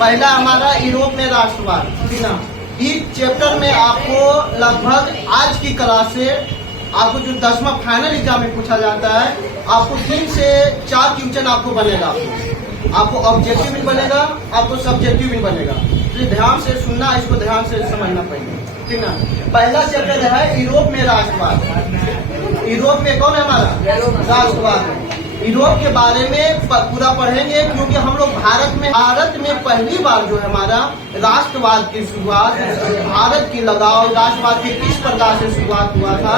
पहला हमारा यूरोप में राष्ट्रवाद। इस चैप्टर में आपको लगभग आज की क्लास से आपको जो 10वां फाइनल एग्जाम में पूछा जाता है, आपको 3 से 4 क्वेश्चन आपको बनेगा। आपको ऑब्जेक्टिव भी बनेगा, आपको सब्जेक्टिव भी बनेगा। तो ध्यान से सुनना, इसको ध्यान से समझना पड़ेगा, ठीक ना। पहला चैप्टर है यूरोप में राष्ट्रवाद। यूरोप में कौन है हमारा? राष्ट्रवाद। यूरोप के बारे में पूरा पढ़ेंगे, क्योंकि हम लोग भारत में पहली बार जो है हमारा राष्ट्रवाद की शुरुआत, भारत की लगाव राष्ट्रवाद की किस प्रकार से शुरुआत हुआ था,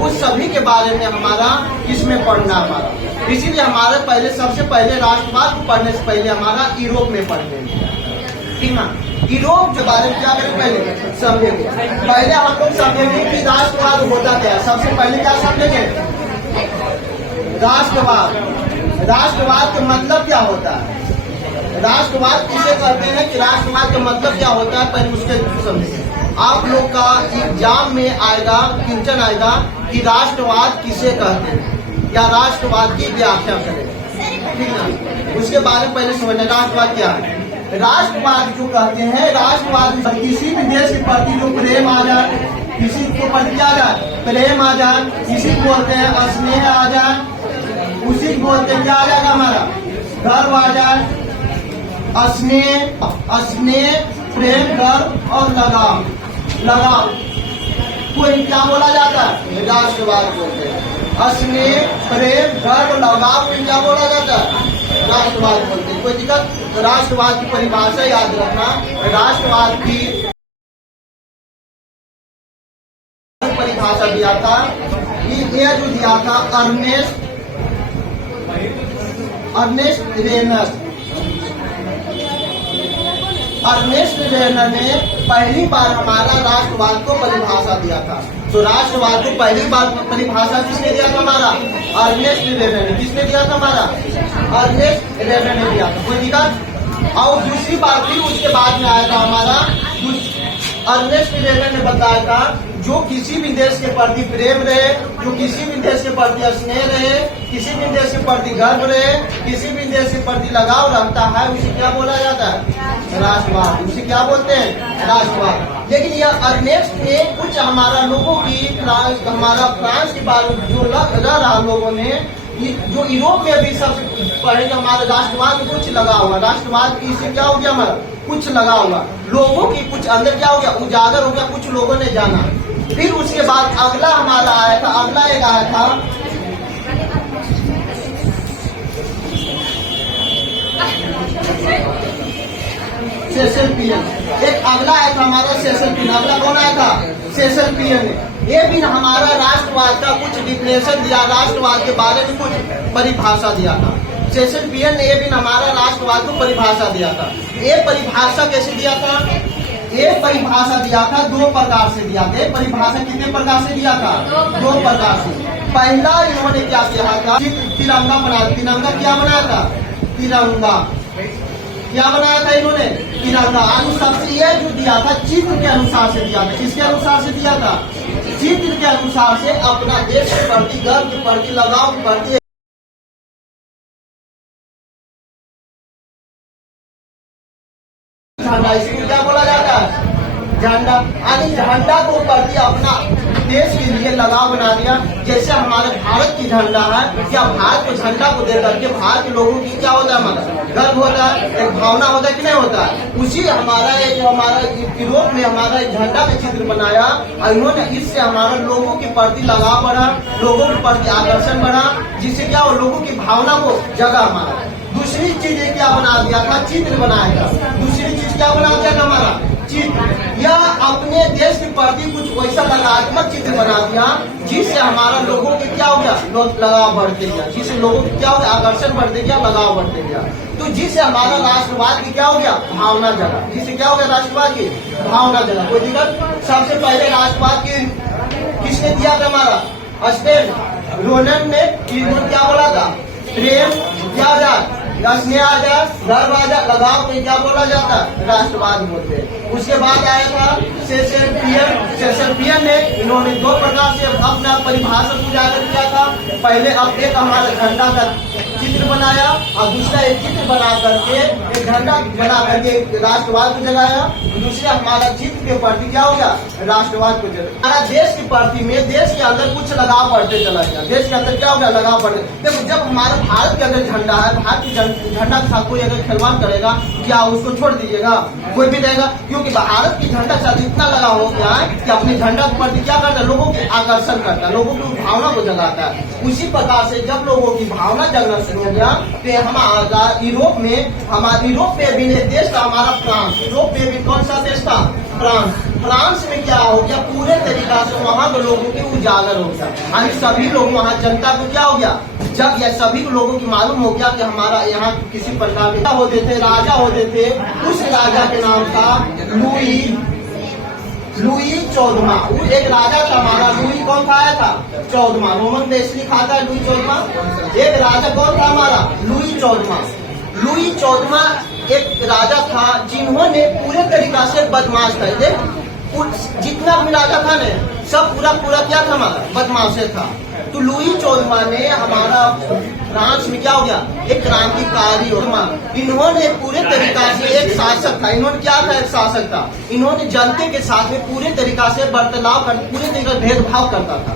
उस सभी के बारे में हमारा इसमें पढ़ना हमारा। इसीलिए हमारे पहले सबसे पहले राष्ट्रवाद को पढ़ने से पहले हमारा यूरोप में पढ़ेंगे, ठीक ना। यूरोप के बारे में क्या करें, पहले समझेंगे। पहले हम लोग समझेंगे कि राष्ट्रवाद होता क्या है। सबसे पहले क्या समझेंगे? राष्ट्रवाद। राष्ट्रवाद का मतलब क्या होता है? राष्ट्रवाद किसे कहते हैं कि राष्ट्रवाद का मतलब क्या होता है, पहले उसके समझें। आप लोग का एग्जाम में आएगा, क्वेश्चन आएगा कि राष्ट्रवाद किसे कहते हैं या राष्ट्रवाद की व्याख्या करें, ठीक ना। उसके बारे में पहले समझना राष्ट्रवाद क्या है। राष्ट्रवाद जो कहते हैं, राष्ट्रवाद किसी भी देश के प्रति जो प्रेम आ जाए, किसी के प्रति क्या आ जाए, प्रेम आ जाए, किसी को बोलते हैं स्नेह आ जाए, उसी को बोलते हैं क्या आ जाएगा हमारा, गर्व आ जाए। स्नेह, प्रेम, गर्व और लगाव कोई क्या बोला जाता है, राष्ट्रवाद बोलते हैं। स्नेह, प्रेम, गर्व, लगाव को क्या बोला जाता है, राष्ट्रवाद बोलते हैं। कोई दिक्कत? राष्ट्रवाद की परिभाषा याद रखना। राष्ट्रवाद की परिभाषा दिया था, ये जो दिया था अर्नेस्ट रेनर ने पहली बार हमारा राष्ट्रवाद को परिभाषा दिया था। तो राष्ट्रवाद को पहली बार परिभाषा किसने दिया था हमारा? अर्नेस्ट रेनर ने। किसने दिया था हमारा? अर्नेस्ट रेनर ने दिया था। कोई दिक्कत? और दूसरी बात थी, उसके बाद में आया था हमारा अर्नेस्ट रेनर ने बताया था, जो किसी भी देश के प्रति प्रेम रहे, जो किसी भी देश के प्रति स्नेह रहे, किसी भी देश के प्रति गर्व रहे, किसी भी देश के प्रति लगाव रखता है, उसे क्या बोला जाता है? राष्ट्रवाद। उसे क्या बोलते हैं? राष्ट्रवाद। लेकिन यह अर्नेस्ट ने कुछ हमारा लोगों की फ्रांस के बारे में जो रह रहा लोगों ने, जो यूरोप में भी सबसे पहले हमारे राष्ट्रवाद में कुछ लगा हुआ, राष्ट्रवाद की इसे क्या हो गया हमारा, कुछ लगा हुआ, लोगों की कुछ अंदर क्या हो गया, उजागर हो गया, कुछ लोगों ने जाना। फिर उसके बाद अगला हमारा आया था, अगला एक आया था सेसल पियन। एक अगला आया था हमारा सेसल पियन। अगला कौन आया था? सेसल पियन ने। ये भी हमारा राष्ट्रवाद का कुछ डिफिनेशन दिया, राष्ट्रवाद के बारे में कुछ परिभाषा दिया था। सेसल पियन ने ये भी हमारा राष्ट्रवाद को परिभाषा दिया था। ये परिभाषा कैसे दिया था? ये परिभाषा दिया था 2 प्रकार से दिया था। परिभाषा कितने प्रकार से दिया था? 2 प्रकार से। पहला इन्होंने क्या किया था? तिरंगा बनाया। तिरंगा क्या बनाया था? तिरंगा क्या बनाया था इन्होंने? तिरंगा। अनुसार से यह जो दिया था, चित्र के अनुसार से दिया था। किसके अनुसार से दिया था? चित्र के अनुसार से अपना देश के प्रति, गर्व के प्रति, लगाव के प्रति झंडा, इसको क्या बोला जाता है? झंडा। यानी झंडा को प्रति अपना देश के लिए लगाव बना दिया। जैसे हमारे भारत की झंडा है, क्या भारत के झंडा को देख करके भारत के लोगों की क्या होता है, हमारा गर्व होता है, एक भावना होता है कि नहीं होता है? उसी हमारा ये जो हमारा यूरोप में हमारा झंडा का चित्र बनाया, और इन्होंने इससे हमारा लोगों के प्रति लगाव बढ़ा, लोगों के प्रति आकर्षण बढ़ा, जिससे क्या हो, लोगों की भावना को जगा हमारा। दूसरी चीज क्या बना दिया था? चित्र बनाया था। दूसरी चीज क्या बना दिया था हमारा? चित्र। या अपने देश के प्रति कुछ वैसा लगात्मक चित्र बना दिया, जिससे हमारा लोगों के क्या हो गया, लगाव बढ़ते गया, जिससे लोगों की क्या हो गया, आकर्षण बढ़ते गया, लगाव बढ़ते गया। तो जिससे हमारा राष्ट्रवाद की क्या हो गया, भावना जगा। जिससे क्या हो गया, राष्ट्रवाद की भावना जगा। कोई दिक्कत? सबसे पहले राष्ट्रवाद की किसने दिया था? हमारा स्टेन रोनन ने। इन्होंने क्या बोला था? प्रेम क्या आ जाए, स्नेह आ जाए, गर्व आ जाए, लगाव को क्या बोला जाता है? राष्ट्रवाद बोलते हैं। उसके बाद आया था शेक्सपियर ने, इन्होंने दो प्रकार से अपना परिभाषा उजागर किया था। पहले अब एक हमारा झंडा का चित्र बनाया और दूसरा एक चित्र बना करके एक झंडा बना करके राष्ट्रवाद को जगाया। दूसरा हमारा चित्र के प्रति क्या हो गया, राष्ट्रवाद को जगाया। हमारा देश की प्रति में देश के अंदर कुछ लगाव बढ़ते चला गया। देश के अंदर क्या हो गया, लगाव बढ़े। देखो जब हमारा भारत के अगर झंडा है, भारत के झंडा के साथ कोई अगर खिलवाड़ करेगा, क्या उसको छोड़ दीजिएगा? कोई भी देगा, क्योंकि भारत की झंडा के साथ इतना लगाव हो गया है कि अपने झंडा के प्रति क्या करता है, लोगों के आकर्षण करता है, लोगों की भावना को जगाता है। उसी प्रकार से जब लोगों की भावना जगना शुरू हो गया तो हमारा यूरोप में भी एक देश था हमारा फ्रांस। यूरोप में भी कौन सा देश था, फ्रांस। फ्रांस में क्या हो गया, पूरे तरीका से वहाँ के लोगों के उजागर हो गया, यानी सभी लोग वहाँ जनता को क्या हो गया, जब यह सभी लोगों की मालूम हो गया कि हमारा यहाँ किसी प्रकार के होते थे, राजा होते थे। उस राजा के नाम था लुई 14वां। एक राजा था हमारा, लुई कौन था, आया था 14वां। रोमन में इसलिए खाता है लुई 14वां। एक राजा कौन था हमारा, लुई 14वां। लुई 14वां एक राजा था जिन्होंने पूरे तरीका से बदमाश था। जितना भी राजा था ने सब पूरा क्या था हमारा, बदमाश था। तो लुई 14वां ने हमारा फ्रांस में क्या हो गया, एक क्रांतिकारी हुआ। इन्होंने पूरे तरीका से एक शासक था, इन्होंने क्या था, एक शासक था। इन्होंने जनता के साथ में पूरे तरीका से बर्ताव कर, पूरे तरीका भेदभाव करता था।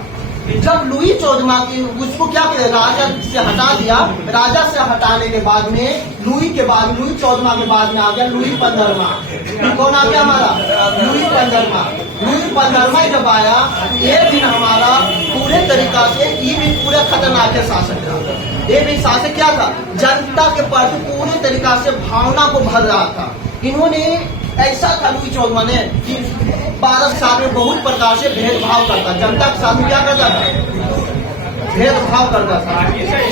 जब लुई 14वां की उसको क्या किया, राजा से हटा दिया। राजा से हटाने के बाद में लुई 14वां के बाद में आ गया लुई 15वां। कौन आ गया हमारा, लुई 15वां। लुई 15वां जब आया, ये भी हमारा पूरे तरीका से ये भी पूरा खतरनाक शासक था। ये भी शासक क्या था, जनता के प्रति पूरे तरीका से भावना को भर रहा था। इन्होंने ऐसा था लुई 14वां ने कि भारत के साथ में बहुत प्रकार से भेदभाव करता, जनता के साथ में क्या करता था, भेदभाव करता था।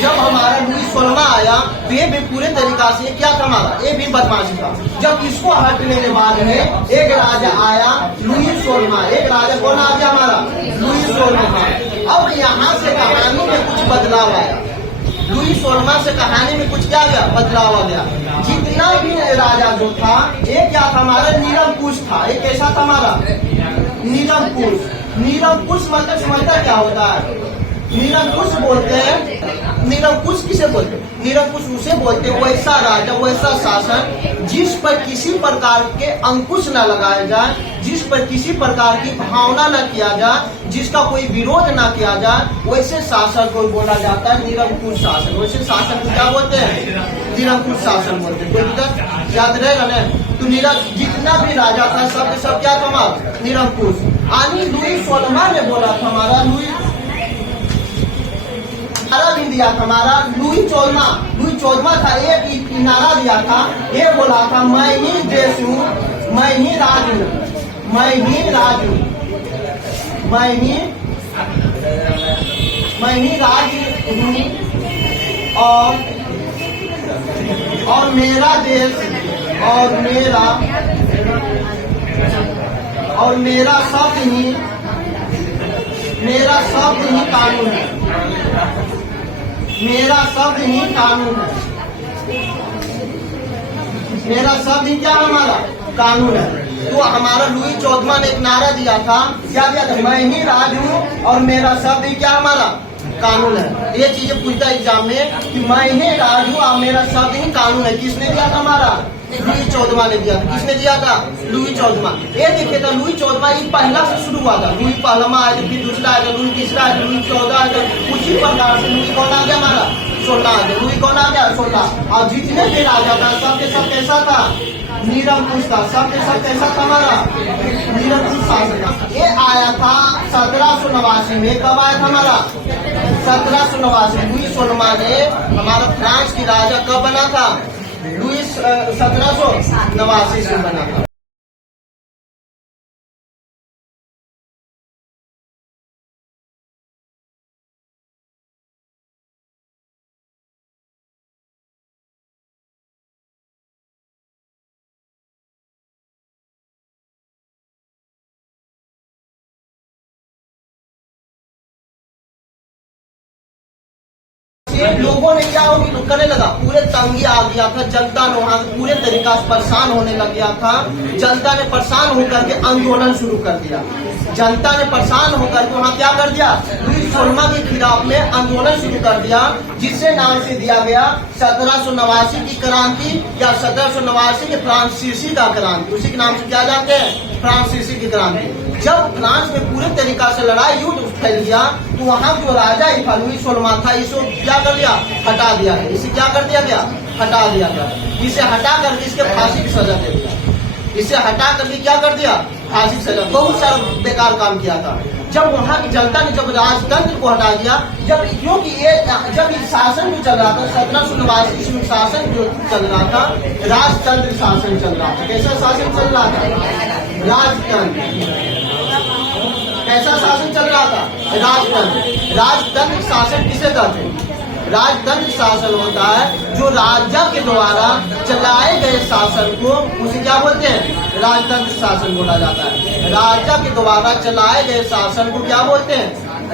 जब हमारा लुई 16वां आया तो ये भी पूरे तरीका से क्या था हमारा, ये भी बदमाशी था। जब इसको हटने के बाद में एक राजा आया लुई 16वां। एक राजा कौन आ गया हमारा, लुई 16वां। अब यहाँ से कहानी में कुछ बदलाव आया। लुई 16वां से कहानी में कुछ क्या गया, बदलाव आ गया। जितना भी राजा जो था, एक क्या था हमारा, निरंकुश था। एक कैसा था हमारा, निरंकुश। निरंकुश मतलब समझता क्या होता है, निरंकुश बोलते हैं। निरंकुश किसे बोलते हैं, निरंकुश उसे बोलते हैं वैसा राजा, वैसा शासन जिस पर किसी प्रकार के अंकुश न लगाया जाए, जिस पर किसी प्रकार की भावना न किया जाए, जिसका कोई विरोध न किया जाए, वैसे शासन को बोला जाता है निरंकुश शासन। वैसे शासन को क्या बोलते हैं, निरंकुश शासन बोलते हैं। कोई याद रहेगा ना। तो जितना भी राजा था सब क्या था हमारा, निरंकुश। यानी लुई 16वां ने बोला था हमारा, लुई भी दिया था हमारा लुई 14वां था। एक नारा दिया था, ये बोला था मैं ही देश हूँ, मैं ही राज हूँ, मैं ही राज हूँ, मैं ही राज हूँ, और मेरा देश और मेरा शब्द ही कानून है, मेरा शब्द ही कानून है, मेरा शब्द ही क्या हमारा कानून है। तो हमारा लुई 14वां ने एक नारा दिया था, क्या दिया था, मैं ही राज हूँ और मेरा शब्द ही क्या हमारा कानून है। ये चीजें पूछता एग्जाम में कि मैं ही राज हूँ और मेरा शब्द ही कानून है। किसने दिया था हमारा, लुई 14वां ने दिया था। किसने दिया था, लुई 14वां। ये देखिए था लुई 14वां ये पहला से शुरू हुआ था। लुई 1वां आया, फिर दूसरा आया, लुई 3रा आया, लुई 14 आया। उसी प्रकार से लुई कौन आ गया हमारा, 16 आ गया। लुई कौन आ गया, 16। और जितने भी राजा था सबके सब कैसा था, निरंकुश था। सबके सब कैसा था हमारा, निरंकुश शासक। ये आया था 1789 में। कब आया था हमारा, 1789। लुई 16वां ने हमारा फ्रांस की राजा कब बना था, लुई 1789 से बना था। से लोगों ने क्या करने लगा, पूरे तंगी आ गया था, जनता ने वहां पूरे तरीका से परेशान होने लग गया था। जनता ने परेशान होकर के आंदोलन शुरू कर दिया। जनता ने परेशान होकर के वहां क्या कर दिया, लुईस फोर्मा के खिलाफ में आंदोलन शुरू कर दिया, जिससे नाम से दिया गया 1789 की क्रांति या 1789 के फ्रांसीसी का क्रांति। उसी के नाम से क्या जानते हैं, फ्रांसीसी की क्रांति। जब फ्रांस में पूरे तरीका से लड़ाई युद्ध फैल गया तो वहाँ जो राजा था लुईस फोर्मा था, इसको क्या कर दिया, हटा दिया है। इसे क्या कर दिया गया, हटा दिया गया। इसे हटा करके इसके फांसी की सजा दे दिया। इसे हटा करके क्या कर दिया, फांसी की सजा। बहुत सारा बेकार काम किया था। जब वहाँ की जनता ने जब राजतंत्र को हटा दिया, क्योंकि जब इस शासन जो चल रहा था 1789 ईस्वी में शासन जो चल रहा था, राजतंत्र शासन चल रहा था। कैसा शासन चल रहा था, राजतंत्र। कैसा शासन चल रहा था, राजतंत्र। राजतंत्र शासन किसे कहते हैं, राजतंत्र शासन होता है जो राजा के द्वारा चलाए गए शासन को, उसे क्या बोलते हैं, राजतंत्र शासन बोला जाता है। राजा के द्वारा चलाए गए शासन को क्या बोलते हैं,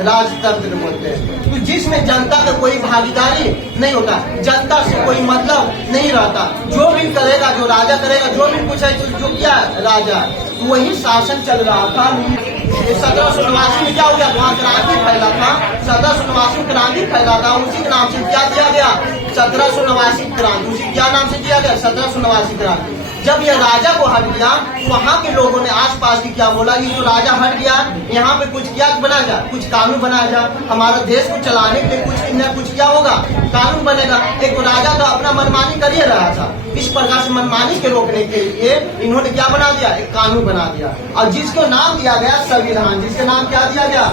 राजतंत्र बोलते हैं। तो जिसमें जनता का कोई भागीदारी नहीं होता, जनता से कोई मतलब नहीं रहता, जो भी करेगा, जो राजा करेगा, जो भी कुछ है जो क्या है, राजा, वही शासन चल रहा था। 1789 में क्या हो गया, वहाँ क्रांति फैला था, 1789 क्रांति फैला था, उसी के नाम से क्या दिया गया, 1789 क्रांति। उसी क्या नाम से दिया गया, 1789 क्रांति। जब यह राजा को हट गया, वहाँ के लोगों ने आसपास की क्या बोला, ये जो राजा हट गया, यहाँ पे कुछ क्या बनाया जाए, कुछ कानून बनाया जाए, हमारे देश को चलाने के लिए कुछ न कुछ क्या होगा, कानून बनेगा। एक तो राजा तो अपना मनमानी कर ही रहा था, इस प्रकार से मनमानी के रोकने के लिए इन्होंने क्या बना दिया, एक कानून बना दिया, और जिसको नाम दिया गया संविधान। जिसका नाम क्या दिया गया,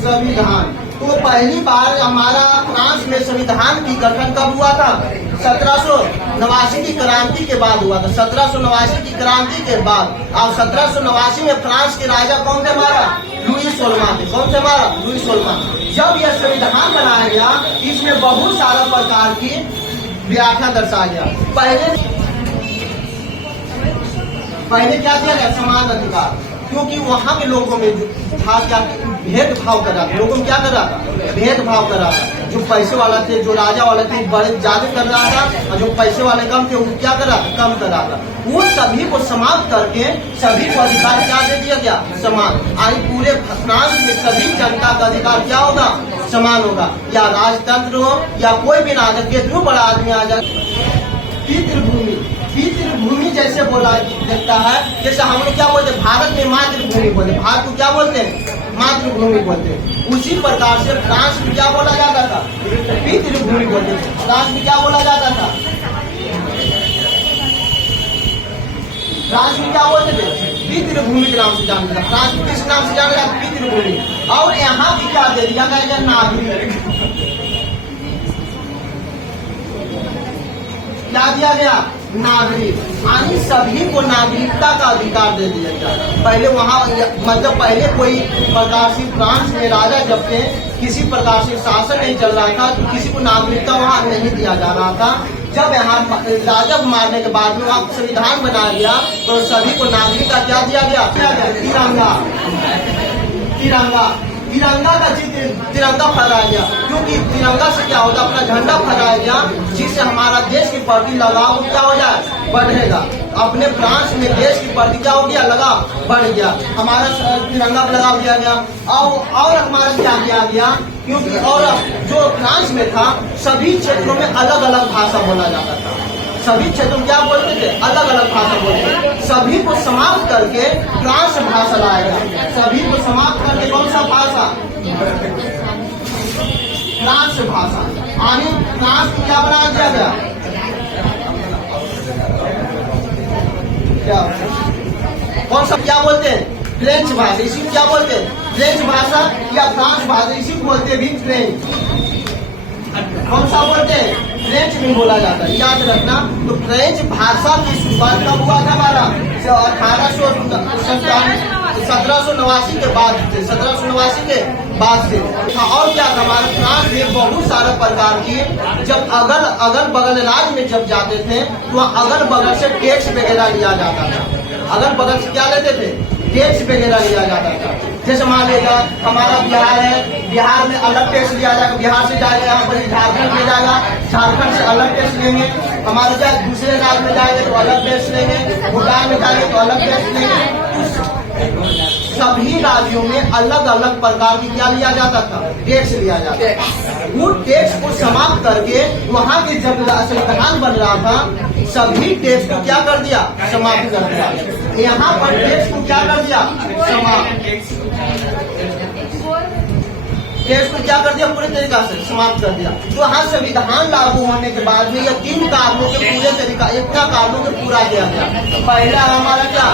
संविधान। तो पहली बार हमारा फ्रांस में संविधान की गठन कब हुआ था, 1789 की क्रांति के बाद हुआ था। 1789 की क्रांति के बाद, और 1789 में फ्रांस के राजा कौन थे, मारा, लुईस फोर्मा थे। कौन से मारा, लुईस फोर्मा। जब यह संविधान बनाया गया, इसमें बहुत सारा प्रकार की व्याख्या दर्शाया गया। पहले क्या दिया गया, समान अधिकार, क्योंकि वहाँ के लोगों में जो था क्या, भेदभाव कर रहा था। लोगों में क्या कर रहा था, भेदभाव कर रहा था। जो पैसे वाला थे, जो राजा वाले थे, बड़े ज्यादा कर रहा था, और जो पैसे वाले कम थे, वो क्या कर रहा था, कम कर रहा था। वो सभी को समाप्त करके सभी को अधिकार क्या दे दिया गया, समान। आज पूरे फ्रांस में सभी जनता का अधिकार क्या होगा, समान होगा। या राजतंत्र हो या कोई भी राजा, कितना बड़ा आदमी आ जाए। पितृभूमि, पितृभूमि जैसे बोला जाता है, जैसे हम लोग क्या बोलते हैं, भारत में मातृभूमि बोलते हैं, भारत को क्या बोलते हैं, मातृभूमि बोलते हैं। उसी प्रकार से फ्रांस में क्या बोला जाता था, पितृभूमि बोलते थे। फ्रांस में क्या बोला जाता था, फ्रांस में क्या बोलते थे, पितृभूमि के नाम से जाना जाता। फ्रांस में किस नाम से जाना जाता, पितृभूमि। और यहाँ भी क्या दे दिया गया, नागरिक। क्या दिया गया, नागरिक, यानी सभी को नागरिकता का अधिकार दे दिया गया। पहले वहाँ मतलब पहले कोई प्रकार से फ्रांस में राजा जब थे, किसी प्रकार से शासन नहीं चल रहा था, तो किसी को नागरिकता वहाँ नहीं दिया जा रहा था। जब यहाँ राजा को मारने के बाद में वहाँ संविधान बनाया गया, तो सभी को नागरिकता क्या दिया गया, तिरंगा। तिरंगा, तिरंगा का चित्र, तिरंगा फहराया गया, क्योंकि तिरंगा से क्या होता, अपना झंडा फहराया गया, जिससे हमारा देश के प्रति लगाव क्या हो जाए, बढ़ेगा। अपने फ्रांस में देश के प्रति क्या हो गया, लगाव बढ़ गया, हमारा तिरंगा लगाव दिया गया। और हमारा क्या किया गया, क्योंकि और जो फ्रांस में था, सभी क्षेत्रों में अलग अलग भाषा बोला जाता था। सभी क्षेत्रों में क्या बोलते थे, अलग अलग भाषा बोलते। सभी को समाप्त करके फ्रांस भाषा लाएगा। सभी को समाप्त करके कौन सा भाषा, फ्रांस भाषा। यानी फ्रांस को क्या बना दिया गया, क्या कौन सा क्या बोलते हैं, फ्रेंच भाषा। इसी को क्या बोलते हैं, फ्रेंच भाषा या फ्रांस भाषा, इसी को बोलते हैं भी फ्रेंच। कौन सा बोलते हैं, फ्रेंच में बोला जाता है, याद रखना। तो फ्रेंच भाषा की शुरुआत कब हुआ था, हमारा 1789 के बाद से, 1789 के बाद से। और क्या था, हमारे फ्रांस में बहुत सारे प्रकार की, जब अगल बगल राज्य में जब जाते थे, तो अगल बगल से टैक्स वगैरह लिया जाता था। अगल बगल से क्या लेते थे, टैक्स वगैरह लिया जाता था। जैसे मान लीजिए हमारा बिहार है, बिहार में अलग टैक्स लिया जाएगा, बिहार से जाएगा यहाँ पर झारखंड में जाएगा, झारखंड से अलग टैक्स लेंगे। हमारे क्या दूसरे राज्य में जाएंगे तो अलग टैक्स लेंगे, भूटान में जाएंगे तो अलग टैक्स लेंगे। सभी राज्यों में अलग अलग प्रकार की क्या लिया जाता था, टैक्स लिया जाता था। वो टैक्स को समाप्त करके वहाँ के जब संविधान बन रहा था सभी टैक्स को क्या कर दिया, समाप्त कर दिया। यहाँ पर टैक्स को क्या कर दिया, समाप्त, टैक्स को क्या कर दिया, पूरे तरीका से समाप्त कर दिया। तो यहाँ संविधान लागू होने के बाद में यह 3 कारणों के पूरे तरीका, इतना कारणों के पूरा किया गया। पहला हमारा क्या,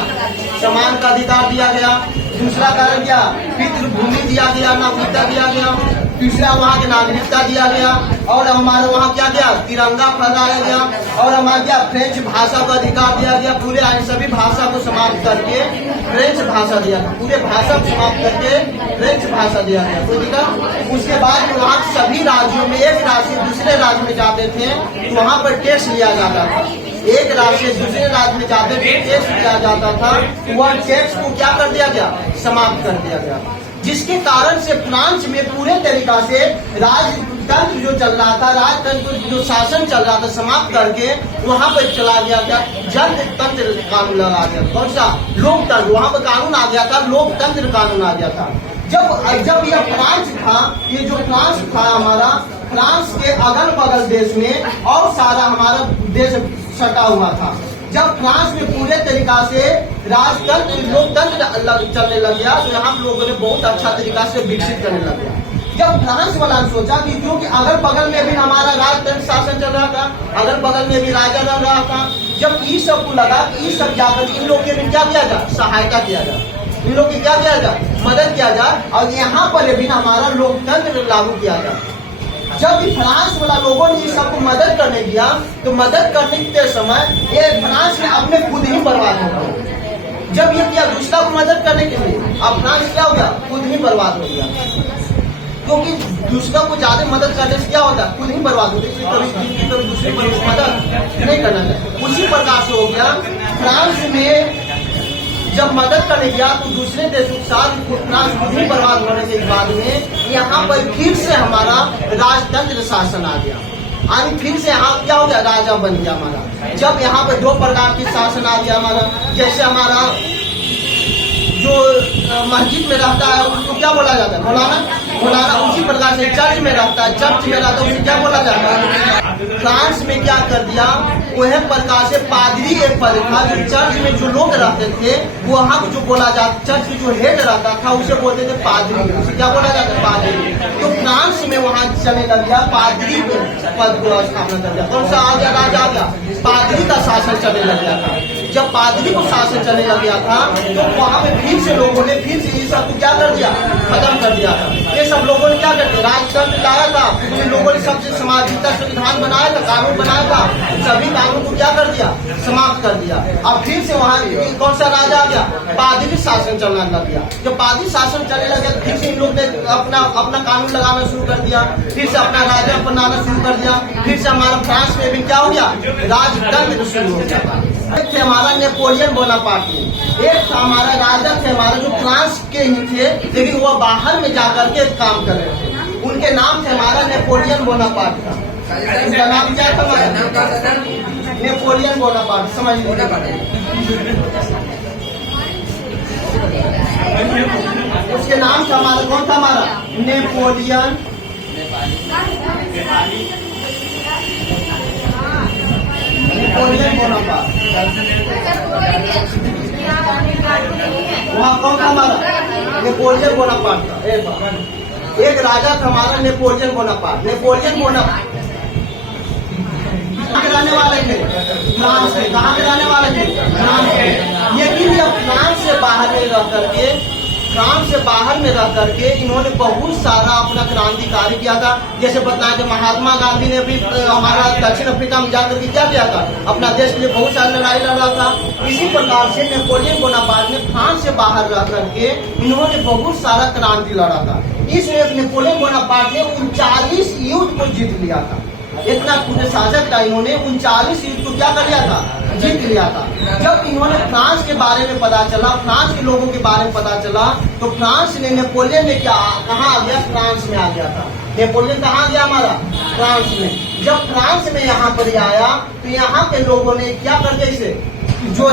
समान का अधिकार दिया गया। दूसरा कारण क्या, पितृभूमि दिया गया, नागरिकता दिया गया। तीसरा वहाँ की नागरिकता दिया गया। और हमारे वहाँ क्या दिया, तिरंगा फहराया गया। और हमारे क्या, फ्रेंच भाषा का अधिकार दिया गया। पूरे सभी भाषा को समाप्त करके फ्रेंच भाषा दिया गया, पूरे भाषा को समाप्त करके फ्रेंच भाषा दिया गया। तो देखा, उसके बाद वहाँ सभी राज्यों में एक राज्य से दूसरे राज्य में जाते थे तो वहाँ पर टैक्स लिया जाता था। एक राज्य से दूसरे राज्य में जाते थे टैक्स लिया जाता था, वह टैक्स को क्या कर दिया गया, समाप्त कर दिया गया। जिसके कारण से फ्रांस में पूरे तरीका से राजतंत्र जो चल रहा था, राजतंत्र जो शासन चल रहा था समाप्त करके वहाँ पर चला गया क्या, जनतंत्र कानून लगा गया। कौन सा, लोकतंत्र, वहाँ पर कानून आ गया था, लोकतंत्र कानून आ गया था। जब यह फ्रांस था, ये जो फ्रांस था हमारा, फ्रांस के अगल बगल देश में और सारा हमारा देश सटा हुआ था। जब फ्रांस में पूरे तरीका से राजतंत्र लोकतंत्र चलने लग गया तो यहाँ लोगों ने बहुत अच्छा तरीका से विकसित करने लग गया। जब फ्रांस वाला ने सोचा कि क्योंकि अगल बगल में भी हमारा राजतंत्र शासन चल रहा था, अगल बगल में भी राजा रह रहा था, जब इस सब को लगा कि इस सब जाकर इन लोग के भी क्या किया जाए, सहायता किया जाए, इन लोग की क्या किया जाए, मदद किया जाए और यहाँ पर भी हमारा लोकतंत्र लागू किया जाए। जब भी फ्रांस वाला लोगों ने इस सबको मदद करने दिया तो मदद करने के समय ये फ्रांस ने अपने खुद ही बर्बाद हो गया। जब ये किया दूसरा को मदद करने के लिए, अब फ्रांस क्या हो गया, खुद ही बर्बाद हो गया। क्योंकि दूसरा को ज्यादा मदद करने से क्या होता है, खुद ही बर्बाद होता है। कभी दूसरे को मदद नहीं करना चाहिए। उसी प्रकार से हो गया फ्रांस में जब मदद करने गया तो दूसरे देशों के साथ फ्रांस खुद ही बर्बाद होने के बाद में यहाँ पर फिर से हमारा राजतंत्र शासन आ गया। और फिर से यहाँ क्या हो गया, राजा बन गया हमारा। जब यहाँ पर 2 प्रकार के शासन आ गया हमारा, जैसे हमारा जो मस्जिद में रहता है उसको क्या बोला जाता है, मौलाना। उसी प्रकार से चर्च में रहता है, चर्च में रहता है उसे क्या बोला जाता है। फ्रांस में क्या कर दिया, वह प्रकार से पादरी एक पद था जो चर्च में जो लोग रहते थे वहाँ को जो बोला जाता, चर्च में जो हेड रहता था उसे बोलते थे पादरी, उसे क्या बोला जाता है, पादरी। तो फ्रांस में वहाँ चलने लग गया, पादरी पद को स्थापना कर दिया। कौन सा आ गया, राजा आ गया, पादरी का शासन चलने लग गया था। जब पादरी को शासन चलने लग गया था तो वहाँ पे फिर से लोगों ने फिर से ये सब को क्या कर दिया, खत्म कर दिया था। ये सब लोगों ने क्या कर दिया, राजतंत्र लाया था, इन लोगों ने सबसे सामाजिकता संविधान बनाया था, कानून बनाया था, सभी कानून को क्या कर दिया, समाप्त कर दिया। अब फिर से वहाँ कौन सा राजा आ गया, पादरी शासन चलने लग गया। जब पादरी शासन चलने लग गया फिर से इन लोग ने अपना कानून लगाना शुरू कर दिया, फिर से अपना राजा बनाना शुरू कर दिया। फिर से हमारा फ्रांस में भी क्या हो गया, राजतंत्र शुरू हो गया। एक थे हमारा नेपोलियन बोनापार्ट, एक था हमारा राजा थे हमारा जो फ्रांस के ही थे लेकिन वह बाहर में जाकर के काम कर रहे थे। उनके नाम थे हमारा नेपोलियन बोनापार्ट था। उनका नाम क्या था हमारा, नेपोलियन बोनापार्ट। समझ उसके नाम था हमारा, कौन था हमारा, नेपोलियन बोनापार्ट। वहाँ कौन था हमारा, नेपोलियन बोनापार्ट था। एक राजा था हमारा नेपोलियन बोनापार्ट। नेपोलियन बोनापार्ट कहाँ के रहने वाले थे, फ्रांस से। कहाँ के रहने वाले थे, फ्रांस से। लेकिन जब फ्रांस से बाहर में रह करके इन्होंने बहुत सारा अपना क्रांतिकारी किया था। जैसे बताया कि महात्मा गांधी ने भी हमारा दक्षिण अफ्रीका में जाकर के क्या किया था, अपना देश के लिए बहुत सारी लड़ाई लड़ा था। इसी प्रकार से नेपोलियन बोनापार्ट ने फ्रांस से बाहर रह करके इन्होंने बहुत सारा क्रांति लड़ा था। इस नेपोलियन बोनापार्ट ने 39 युद्ध को जीत लिया था। इतना पूरे शासक था, इन्होंने 39 युद्ध को क्या कर लिया था, जीत लिया था। जब इन्होंने फ्रांस के बारे में पता चला, फ्रांस के लोगों के बारे में पता चला, तो फ्रांस ने, नेपोलियन ने क्या कहाँ आ गया, फ्रांस में आ गया था। नेपोलियन कहाँ गया हमारा, फ्रांस में। जब फ्रांस में यहाँ पर आया तो यहाँ के लोगों ने क्या करके इसे जो